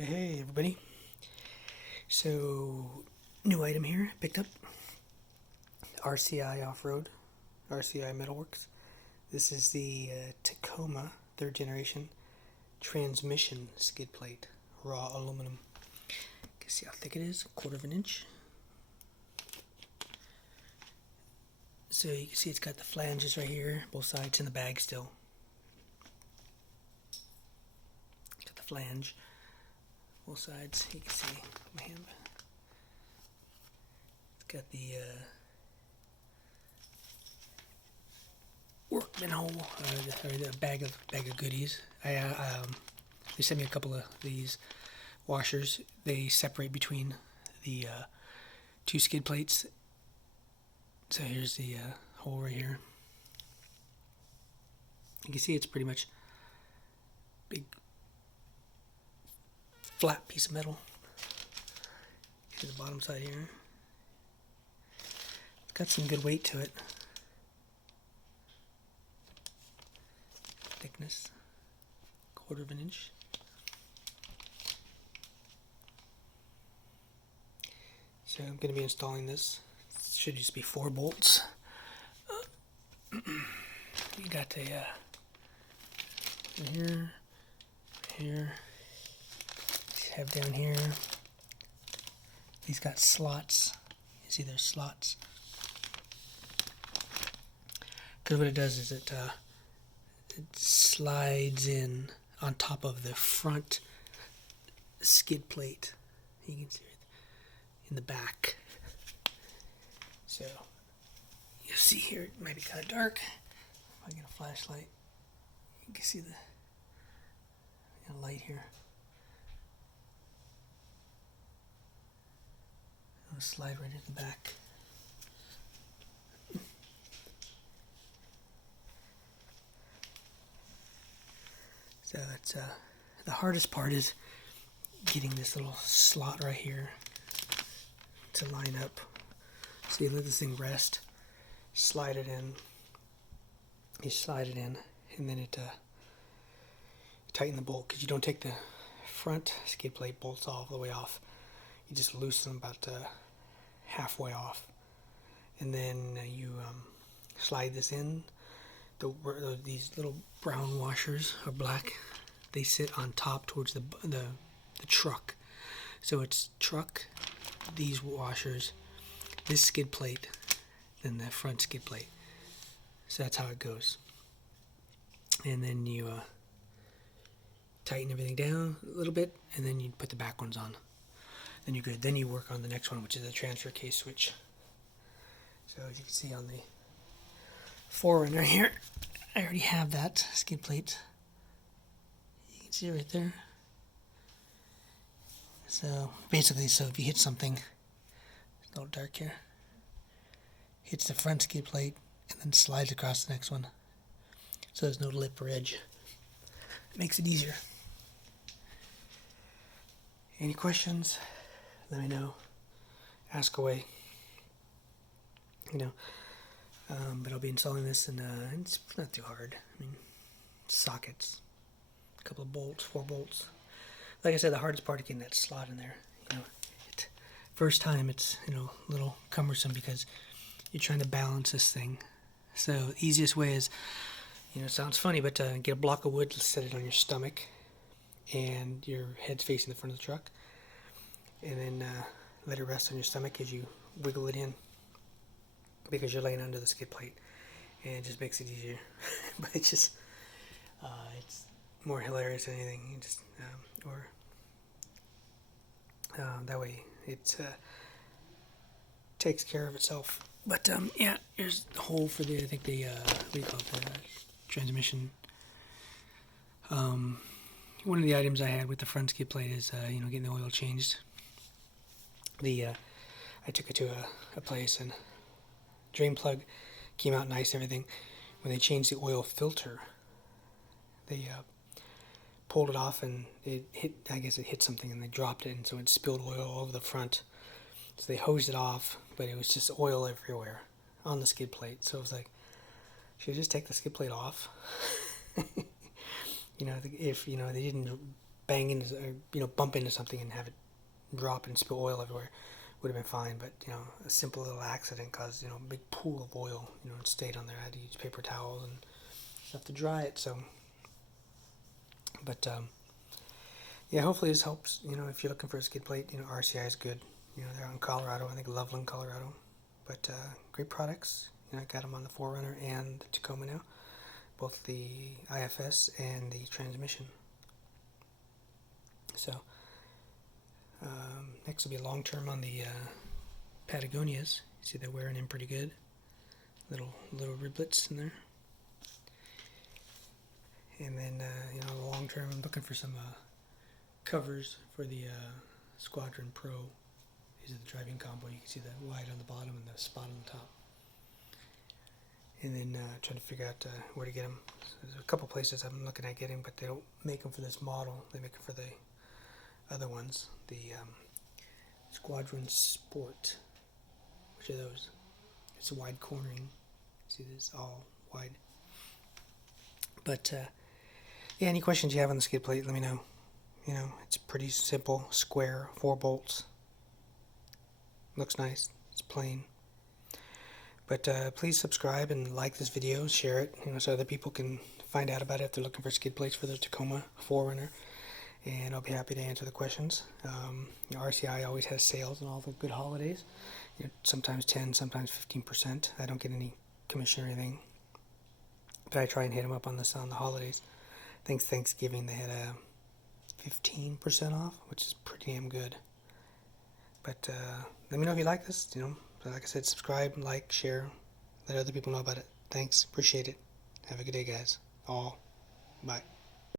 Hey everybody. So, new item here, picked up. RCI Offroad, RCI Metalworks. This is the Tacoma 3rd generation transmission skid plate, raw aluminum. You can see how thick it is, 1/4 of an inch. So you can see it's got the flanges right here, both sides in the bag still. Got the flange. Both sides, you can see my hand. It's got the workman hole, or the bag of goodies. They sent me a couple of these washers. They separate between the 2 skid plates. So here's the hole right here. You can see it's pretty much big flat piece of metal. To the bottom side here. It's got some good weight to it. Thickness, 1/4 of an inch. So I'm going to be installing this. It should just be 4 bolts. You got a here, have down here. These got slots. You see there's slots. Because what it does is it slides in on top of the front skid plate. You can see it in the back. So you see here it might be kind of dark. If I get a flashlight, you can see the light here. It'll slide right in the back. So it's the hardest part is getting this little slot right here to line up. So you let this thing rest, slide it in. You slide it in, and then it tighten the bolt, because you don't take the front skid plate bolts all the way off. You just loosen them about halfway off, and then you slide this in. These little brown washers are black. They sit on top towards the truck. So it's truck, these washers, this skid plate, then the front skid plate. So that's how it goes. And then you tighten everything down a little bit, and then you put the back ones on. Then you're good. Then you work on the next one, which is the transfer case switch. So as you can see on the Forerunner here, I already have that skid plate. You can see it right there. So basically, if you hit something, it's a little dark here, hits the front skid plate and then slides across the next one. So there's no lip or edge. It makes it easier. Any questions? Let me know. Ask away. But I'll be installing this, and it's not too hard. I mean, sockets, a couple of bolts, 4 bolts. Like I said, the hardest part is getting that slot in there. First time it's a little cumbersome because you're trying to balance this thing. So the easiest way is, it sounds funny, but get a block of wood, set it on your stomach, and your head's facing the front of the truck, and then let it rest on your stomach as you wiggle it in, because you're laying under the skid plate, and it just makes it easier. But it's more hilarious than anything. You just that way it takes care of itself. But yeah, here's the hole for the what do you call it, the transmission. One of the items I had with the front skid plate is getting the oil changed. I took it to a place, and drain plug came out nice and everything. When they changed the oil filter, they pulled it off, and it hit something, and they dropped it, and so it spilled oil all over the front. So they hosed it off, but it was just oil everywhere on the skid plate. So it was like, should I just take the skid plate off? If they didn't bang into, or, you know, bump into something and have it drop and spill oil everywhere. Would have been fine, but you know, a simple little accident caused, you know, a big pool of oil. You know, it stayed on there. I had to use paper towels and stuff to dry it. So, but yeah, hopefully this helps. You know, if you're looking for a skid plate, you know, RCI is good. You know, they're out in Colorado, I think Loveland, Colorado. But great products. You know, I got them on the 4Runner and the Tacoma now, both the IFS and the transmission. So next will be long term on the Patagonias. See, they're wearing in pretty good. Little riblets in there. And then you know, long term, I'm looking for some covers for the Squadron Pro. These are the driving combo. You can see the wide on the bottom and the spot on the top. And then trying to figure out where to get them. So there's a couple places I'm looking at getting, but they don't make them for this model. They make them for the other ones. The Squadron Sport. Which are those? It's a wide cornering. See, this all wide. But yeah, any questions you have on the skid plate, let me know. You know, it's pretty simple, square, 4 bolts. Looks nice. It's plain. But please subscribe and like this video, share it, you know, so other people can find out about it if they're looking for skid plates for their Tacoma 4Runner. And I'll be happy to answer the questions. You know, RCI always has sales on all the good holidays. You know, sometimes 10, sometimes 15%. I don't get any commission or anything, but I try and hit them up on this on the holidays. I think Thanksgiving they had a 15% off, which is pretty damn good. But let me know if you like this. You know, like I said, subscribe, like, share, let other people know about it. Thanks, appreciate it. Have a good day, guys. All, bye.